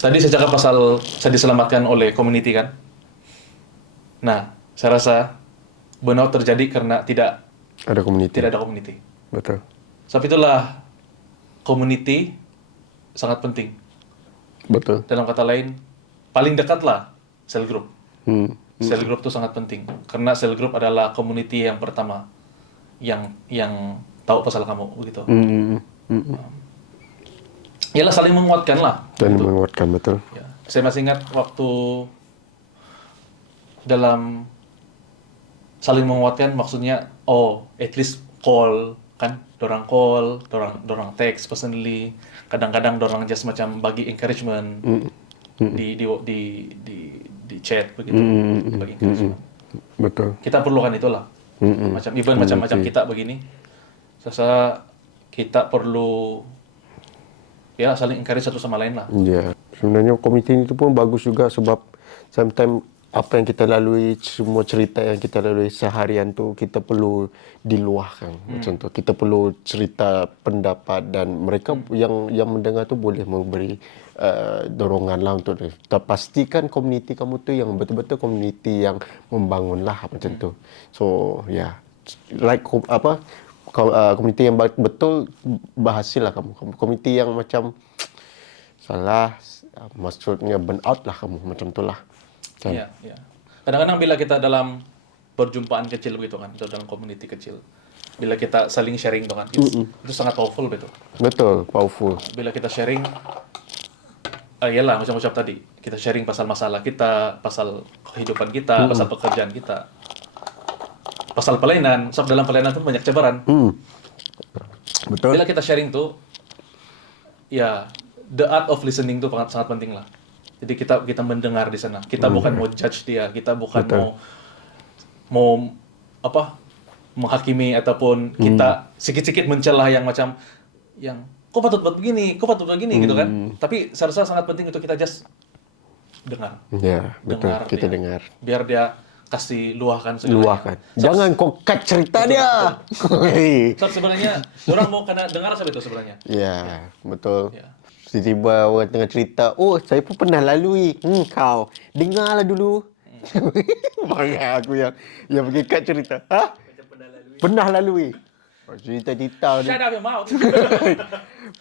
Tadi saya cakap pasal saya diselamatkan oleh community kan. Nah, saya rasa burnout terjadi karena tidak Ada community. ada community. Betul. Sebab itulah community sangat penting. Betul. Dalam kata lain, paling dekatlah cell group. Hmm. Cell group itu sangat penting karena cell group adalah community yang pertama yang tahu pasal kamu begitu. Ialah saling menguatkan lah. Dan Begitu. menguatkan, betul. Ya. Saya masih ingat waktu dalam saling menguatkan maksudnya at least call kan, dorang text personally, kadang-kadang dorang just macam bagi encouragement di chat begitu, bagi encouragement. Betul. Kita perlukan itulah. Macam even macam kita begini, saya kita perlu ya saling encourage satu sama lain lah. Ya, sebenarnya komite itu pun bagus juga sebab sometimes apa yang kita lalui, semua cerita yang kita lalui seharian tu kita perlu diluahkan. Macam tu, kita perlu cerita pendapat dan mereka yang mendengar tu boleh memberi dorongan lah untuk pastikan komuniti kamu tu yang betul-betul komuniti yang membangun lah macam tu. So ya, like komuniti yang betul berhasil lah kamu. Komuniti yang macam salah, maksudnya burn out lah kamu macam tu lah. Kan? Iya, iya. Kadang-kadang bila kita dalam perjumpaan kecil begitu kan, atau dalam community kecil, bila kita saling sharing tuh kan, itu sangat powerful betul. Betul, powerful. Bila kita sharing, iyalah macam-macam tadi, kita sharing pasal masalah kita, pasal kehidupan kita, pasal pekerjaan kita, pasal pelayanan. Sebab dalam pelayanan itu banyak cabaran. Betul. Bila kita sharing tuh, ya the art of listening tuh sangat penting lah. Jadi kita mendengar di sana. Kita bukan mau judge dia, kita bukan mau menghakimi ataupun kita sikit-sikit mencelah yang macam yang kok patut buat begini, gitu kan. Tapi saya rasa sangat penting untuk kita just dengar. Ya, betul. Kita dia. dengar. Biar dia kasih luahkan segalanya. Luahkan. Jangan kau cut cerita dia. So, sebenarnya orang mau kena dengar sampai itu sebenarnya. Ya, betul. Ya. Tiba-tiba orang tengah cerita, saya pun pernah lalui. Kau dengarlah dulu. Marah aku yang pergi cut cerita. Ha? Pernah lalui. Cerita-cerita Shut up your mouth.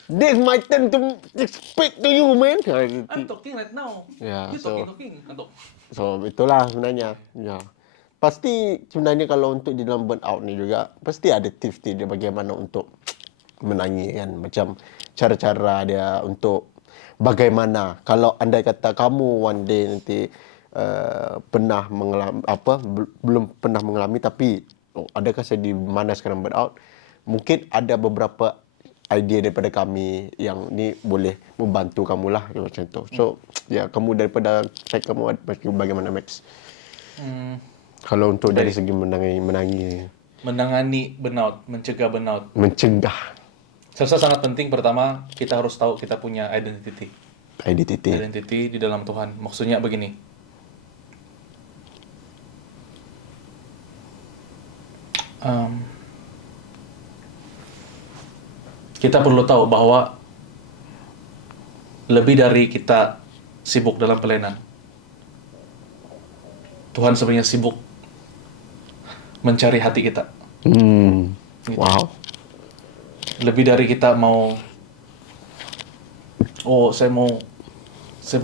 This my turn to speak to you, man. I'm talking right now. Ya, You talking. So, itulah sebenarnya. Ya. Pasti sebenarnya kalau untuk di dalam burnout ni juga, pasti ada tips dia bagaimana untuk menangis kan. Macam cara-cara dia untuk bagaimana. Kalau andai kata kamu one day nanti pernah mengalami belum pernah mengalami tapi adakah saya di mana sekarang burnout, mungkin ada beberapa idea daripada kami yang ni boleh membantu kamu lah macam tu. So ya, kamu daripada side kamu bagaimana Max? Kalau untuk dari segi Menangani burnout, mencegah burnout. Saya rasa sangat penting. Pertama, kita harus tahu kita punya identity di dalam Tuhan. Maksudnya begini. Kita perlu tahu bahwa lebih dari kita sibuk dalam pelayanan, Tuhan sebenarnya sibuk mencari hati kita. Gitu. Wow. Lebih dari kita mau, saya mau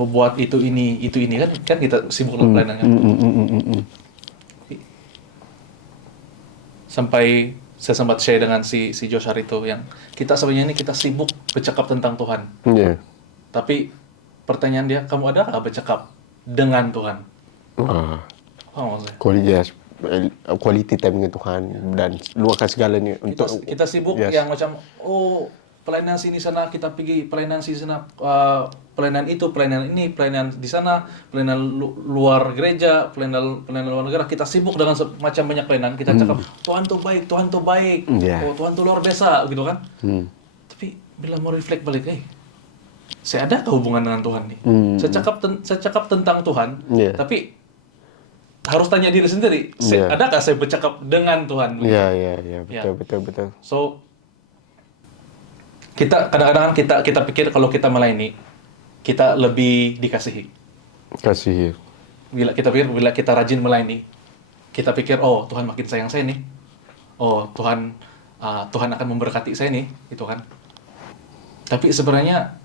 buat itu ini kan kita sibuk dalam pelayanan kan. Sampai saya sempat share dengan si Joshar itu yang kita sebenarnya ini kita sibuk bercakap tentang Tuhan. Yeah. Tapi pertanyaan dia, kamu ada nggak bercakap dengan Tuhan? Paham maksudnya? Quality time dengan Tuhan dan luahkan segalanya untuk kita sibuk yang macam pelayanan sini sana, kita pergi pelayanan sini sana, pelayanan itu, pelayanan ini, pelayanan di sana, pelayanan luar gereja, pelayanan luar negara. Kita sibuk dengan macam banyak pelayanan. Kita cakap Tuhan tuh baik, Tuhan tuh luar biasa gitu kan. Tapi bila mau reflect balik, saya ada hubungan dengan Tuhan nih. Saya cakap tentang Tuhan, tapi harus tanya diri sendiri, adakah saya bercakap dengan Tuhan? Iya, betul. So, kita kadang-kadang kita pikir kalau kita melayani, kita lebih dikasihi. Kasih. Bila kita rajin melayani, kita pikir, oh Tuhan makin sayang saya nih. Oh Tuhan akan memberkati saya nih, gitu kan. Tapi sebenarnya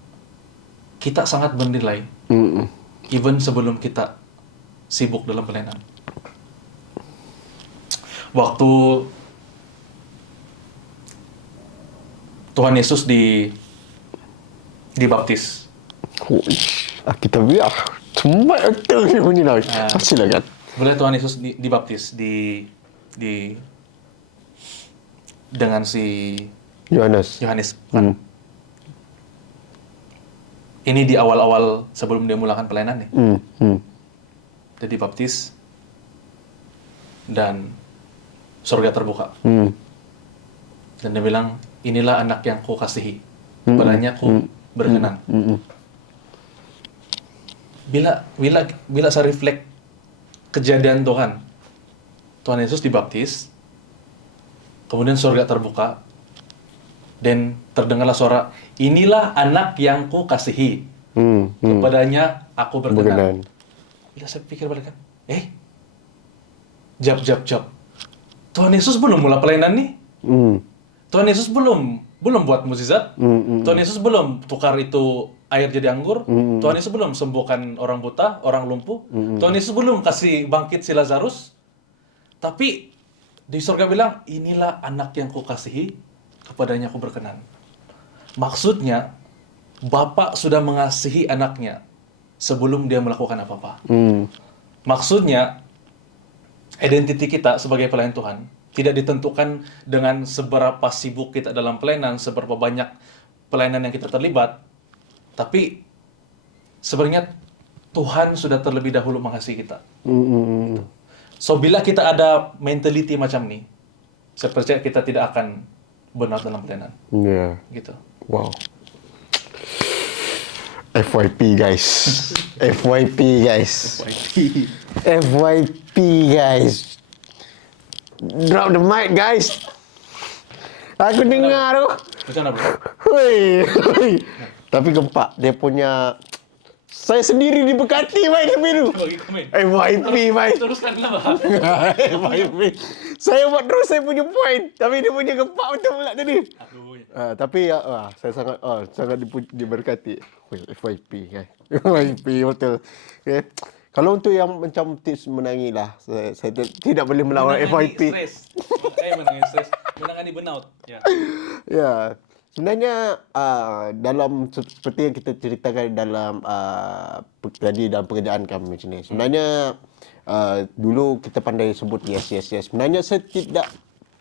kita sangat bernilai, even sebelum kita sibuk dalam pelayanan. Waktu Tuhan Yesus dibaptis, Kita biar cuma betul ni bunyi lah. Silakan. sebenarnya Tuhan Yesus dibaptis dengan si Yohanes. Yohanes. Kan? Ini di awal-awal sebelum dia mulakan pelayanan nih. Dia dibaptis dan surga terbuka. Dan dia bilang, inilah anak yang ku kasihi, kepadanya ku berkenan. Bila saya reflect kejadian Tuhan Yesus dibaptis, kemudian surga terbuka, dan terdengarlah suara, inilah anak yang ku kasihi, kepadanya aku berkenan. Bila saya pikir balik kan, jap. Tuhan Yesus belum mulai pelayanan nih. Tuhan Yesus belum buat mukjizat. Tuhan Yesus belum tukar itu air jadi anggur. Tuhan Yesus belum sembuhkan orang buta, orang lumpuh. Tuhan Yesus belum kasih bangkit si Lazarus. Tapi di surga bilang, inilah anak yang kukasihi, kepadanya aku berkenan. Maksudnya, Bapa sudah mengasihi anaknya sebelum dia melakukan apa-apa. Maksudnya, identiti kita sebagai pelayan Tuhan tidak ditentukan dengan seberapa sibuk kita dalam pelayanan, seberapa banyak pelayanan yang kita terlibat. Tapi sebenarnya Tuhan sudah terlebih dahulu mengasihi kita. So bila kita ada mentality macam ni, saya percaya kita tidak akan burnout dalam pelayanan. Gitu. Wow. FYP guys. FYP guys. Drop the mic guys. Aku dengar tu. Macam mana, bro? Hui. Tapi gempak dia punya. Saya sendiri diberkati mai demi tu. Bagi komen. FYP mai. Teruskanlah, Bang. FYP. Saya buat terus saya punya point. Tapi dia punya gempak betul pula tadi. Aduh. Tapi saya sangat diberkati. FYP kan. FYP betul. Okay. Kalau untuk yang macam tips menangilah, saya tidak boleh melawan FYP. Menangani stres. Menangani burnout. Ya. Ya. Sebenarnya dalam seperti yang kita ceritakan dalam tadi dalam pekerjaan kami macam ni. Sebenarnya dulu kita pandai sebut yes. Sebenarnya saya tidak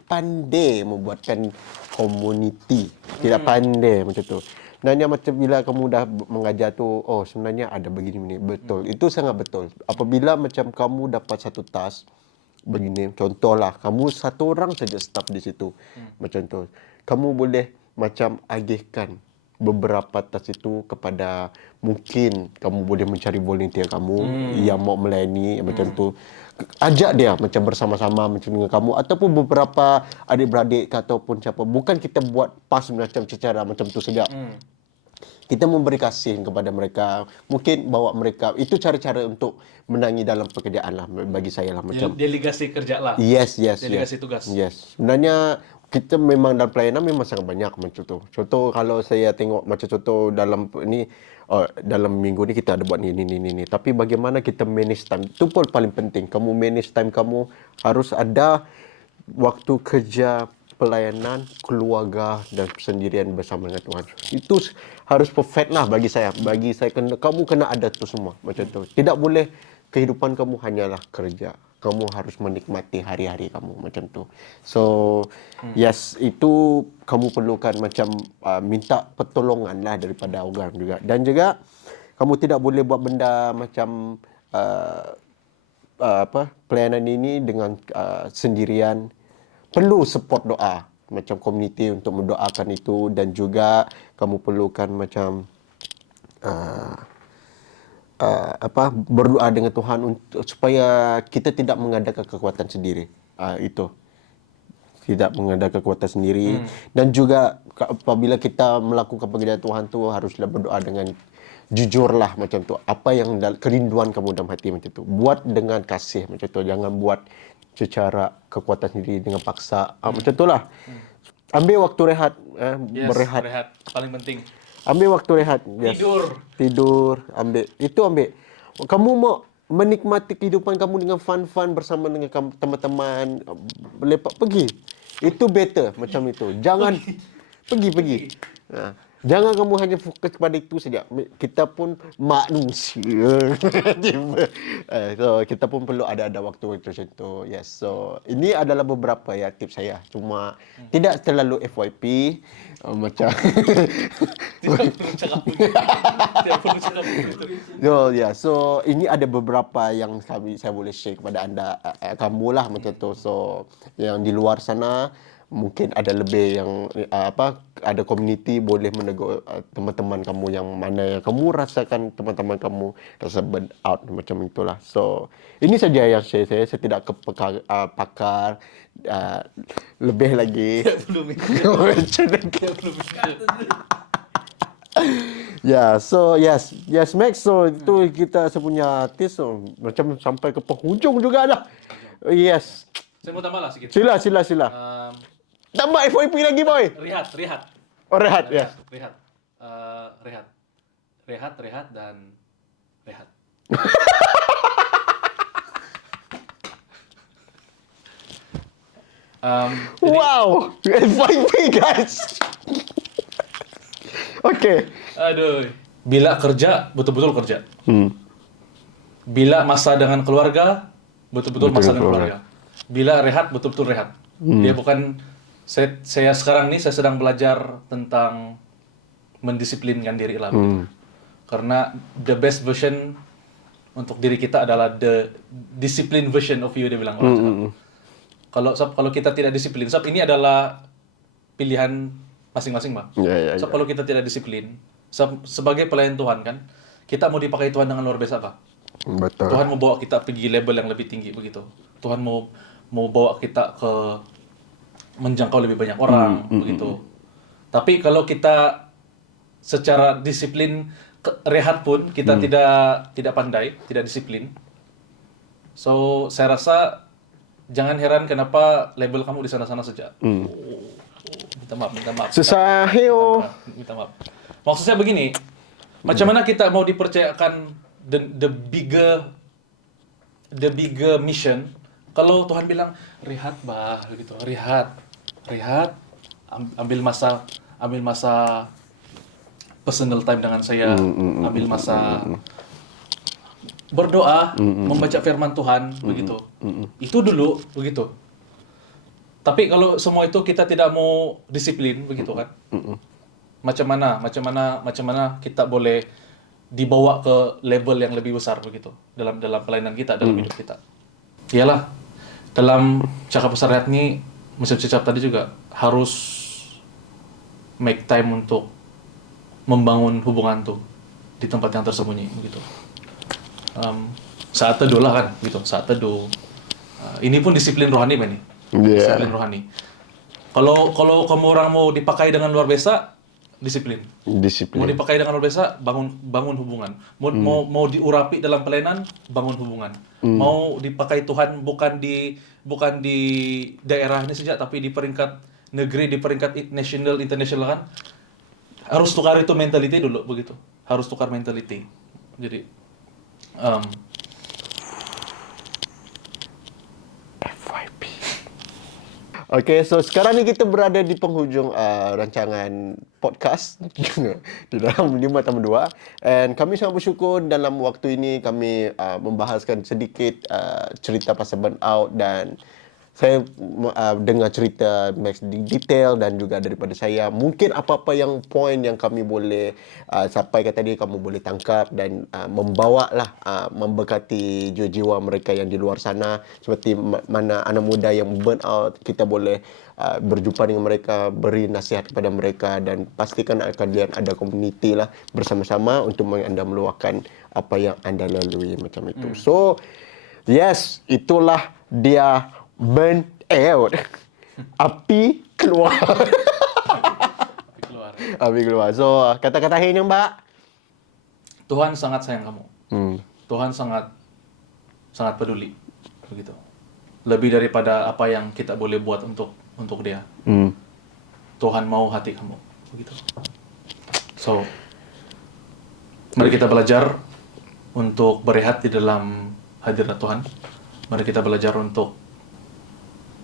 pandai membuatkan community. Tidak pandai macam tu. Sebenarnya macam bila kamu dah mengajar tu, oh sebenarnya ada begini. Betul. Itu sangat betul. Apabila macam kamu dapat satu task begini, contohlah kamu satu orang saja staff di situ. Macam tu. Kamu boleh macam agihkan beberapa task itu kepada, mungkin kamu boleh mencari volunteer kamu yang mau melayani macam tu. Ajak dia macam bersama-sama macam dengan kamu, ataupun beberapa adik-beradik ataupun siapa. Bukan kita buat pas macam secara macam tu saja. Kita memberi kasih kepada mereka. Mungkin bawa mereka. Itu cara-cara untuk menangi dalam pekerjaan lah bagi saya lah. Macam Delegasi kerja lah. Yes. Delegasi tugas. Yes. Sebenarnya kita memang dalam pelayanan memang sangat banyak macam tu. Contoh kalau saya tengok macam contoh dalam ni, dalam minggu ni kita ada buat ni. Tapi bagaimana kita manage time, itu pun paling penting. Kamu manage time kamu, harus ada waktu kerja, pelayanan, keluarga dan persendirian bersama dengan Tuhan. Itu harus perfect lah bagi saya. Bagi saya kamu kena ada tu semua macam tu. Tidak boleh kehidupan kamu hanyalah kerja. Kamu harus menikmati hari-hari kamu macam tu. So, yes, itu kamu perlukan macam minta pertolongan lah daripada orang juga. Dan juga kamu tidak boleh buat benda macam pelayanan ini dengan sendirian. Perlu support doa macam community untuk mendoakan itu, dan juga kamu perlukan macam berdoa dengan Tuhan untuk supaya kita tidak mengadakan kekuatan sendiri. Itu tidak mengadakan kekuatan sendiri. Dan juga apabila kita melakukan pekerjaan Tuhan tu, haruslah berdoa dengan jujurlah macam tu. Apa yang kerinduan kamu dalam hati macam tu. Buat dengan kasih macam tu. Jangan buat secara kekuatan sendiri dengan paksa. Macam tu lah. Ambil waktu rehat. Yes, Berehat. rehat. Paling penting. Ambil waktu rehat. Yes. Tidur. Ambil. Itu ambil. Kamu mau menikmati kehidupan kamu dengan fun-fun bersama dengan teman-teman. Lepak pergi. Itu better macam itu. Jangan pergi. Jangan kamu hanya fokus kepada itu saja. Kita pun manusia. So kita pun perlu ada waktu macam tu. Yes. So ini adalah beberapa ya tips saya. Cuma tidak terlalu FYP macam Tidak perlu cakap begitu. So ini ada beberapa yang saya boleh share kepada anda, kamu lah macam tu. So yang di luar sana mungkin ada lebih yang ada community boleh menegur teman-teman kamu yang mana yang kamu rasakan teman-teman kamu rasa burn out macam itulah. So ini saja yang saya tidak pakar lebih lagi. So yes Max. So itu kita punya tips macam sampai ke penghujung juga dah. Yes. Saya mau tambah lah sedikit. Sila. Tambah FYP lagi boy. Rehat. Oh rehat, yes. Rehat dan rehat. Wow, FYP guys. Okay. Aduh. Bila kerja, betul-betul kerja. Bila masa dengan keluarga, betul-betul masa dengan keluarga. Bila rehat, betul-betul rehat. Dia bukan saya sekarang ini saya sedang belajar tentang mendisiplinkan diri lah. Karena the best version untuk diri kita adalah the disciplined version of you, dia bilang. Kalau kita tidak disiplin, ini adalah pilihan masing-masing, Bang. Kalau kita tidak disiplin, sebagai pelayan Tuhan kan, kita mau dipakai Tuhan dengan luar biasa, Bang. Betul. Tuhan mau bawa kita pergi level yang lebih tinggi begitu. Tuhan mau bawa kita ke menjangkau lebih banyak orang begitu. Tapi kalau kita secara disiplin rehat pun kita tidak pandai, tidak disiplin. So saya rasa jangan heran kenapa label kamu di sana-sana saja. Minta maaf. Susahio. Minta maaf. Maksud saya begini, macam mana kita mau dipercayakan the bigger mission kalau Tuhan bilang rehat bah gitu, rehat, ambil masa personal time dengan saya, ambil masa berdoa, membaca firman Tuhan begitu. Itu dulu begitu. Tapi kalau semua itu kita tidak mau disiplin begitu kan. Macam mana kita boleh dibawa ke level yang lebih besar begitu dalam pelayanan kita, dalam hidup kita. Iyalah, dalam cakap besar rehat ini, macam cakap tadi juga harus make time untuk membangun hubungan tuh di tempat yang tersembunyi begitu. Saat teduh lah kan, gitu. Saat teduh. Ini pun disiplin rohani, ini. Disiplin rohani. Kalau kamu orang mau dipakai dengan luar biasa, disiplin. Mau dipakai dengan luar biasa, bangun hubungan. Mau diurapi dalam pelayanan, bangun hubungan. Mau dipakai Tuhan bukan di daerah ini saja, tapi di peringkat negeri, di peringkat national, international kan. Harus tukar itu mentality dulu begitu. Harus tukar mentality. Jadi FYP. Okay, so sekarang ni kita berada di penghujung rancangan podcast di dalam 5/2, and kami sangat bersyukur dalam waktu ini kami membahaskan sedikit cerita pasal burnout, dan saya dengar cerita Max di detail dan juga daripada saya. Mungkin apa-apa yang poin yang kami boleh sampaikan tadi kamu boleh tangkap dan membawalah memberkati jiwa-jiwa mereka yang di luar sana, seperti mana anak muda yang burn out, kita boleh berjumpa dengan mereka, beri nasihat kepada mereka, dan pastikan kalian ada community lah bersama-sama untuk anda meluahkan apa yang anda lalui macam itu. So yes, itulah dia burn out. Api keluar. Api keluar. So, kata-kata akhirnya, Mbak. Tuhan sangat sayang kamu. Hmm. Tuhan sangat peduli, begitu. Lebih daripada apa yang kita boleh buat untuk Dia. Hmm. Tuhan mau hati kamu, begitu. So, mari kita belajar untuk berehat di dalam hadirat Tuhan. Mari kita belajar untuk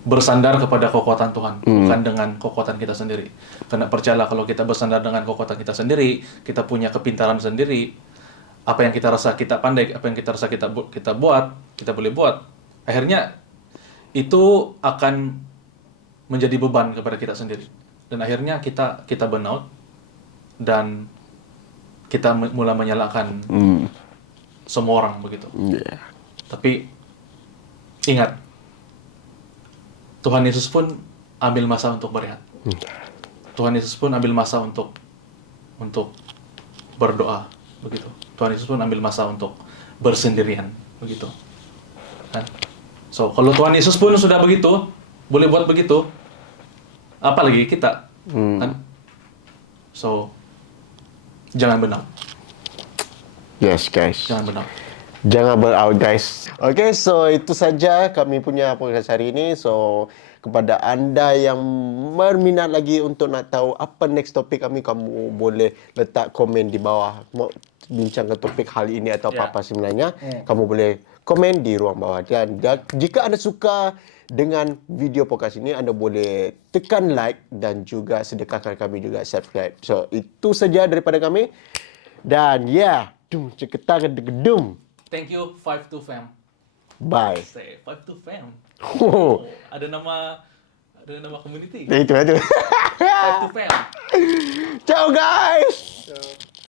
bersandar kepada kekuatan Tuhan, bukan dengan kekuatan kita sendiri. Karena percayalah, kalau kita bersandar dengan kekuatan kita sendiri, kita punya kepintaran sendiri, apa yang kita rasa kita pandai, apa yang kita rasa kita buat, kita boleh buat, akhirnya itu akan menjadi beban kepada kita sendiri. Dan akhirnya kita burn out, dan kita mulai menyalahkan semua orang, begitu. Yeah. Tapi ingat, Tuhan Yesus pun ambil masa untuk berehat. Tuhan Yesus pun ambil masa untuk berdoa, begitu. Tuhan Yesus pun ambil masa untuk bersendirian, begitu. Kan? So, kalau Tuhan Yesus pun sudah begitu, boleh buat begitu, apalagi kita, kan? So, jangan benar. Yes, guys. Jangan benar. Jangan burnout, guys. Okay, so itu saja kami punya podcast hari ini. So, kepada anda yang berminat lagi untuk nak tahu apa next topik kami, kamu boleh letak komen di bawah. Mau bincangkan topik hal ini atau apa-apa sebenarnya, kamu boleh komen di ruang bawah. Dan jika anda suka dengan video podcast ini, anda boleh tekan like dan juga sedekahkan kami juga subscribe. So, itu saja daripada kami. Dan dum ceketan gedum. Thank you, 52 fam. Bye. Say 52 fam. Oh. Ada nama community. Itu aja. 52 fam. Ciao, guys.